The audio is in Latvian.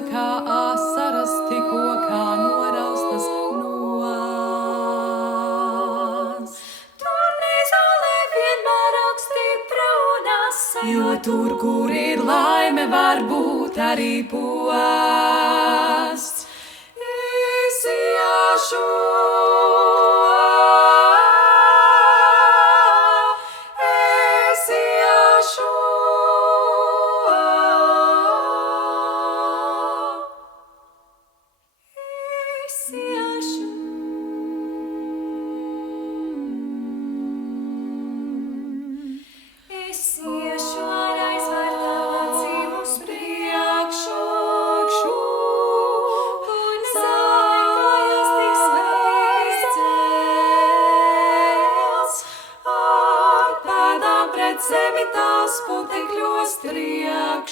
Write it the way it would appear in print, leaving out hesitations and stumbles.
kā asaras tikko kā noraustas nos. Tur nezālē vienmēr augstī brūnās, Jo tur, kur ir laime, var būt arī posts. Es iešu, es iešu, es iešu. Es iešu ar aizvērtām acīm uz priekšu, un zāles tiks veicēts. ar pēdām pret zemi tās putekļos triekš.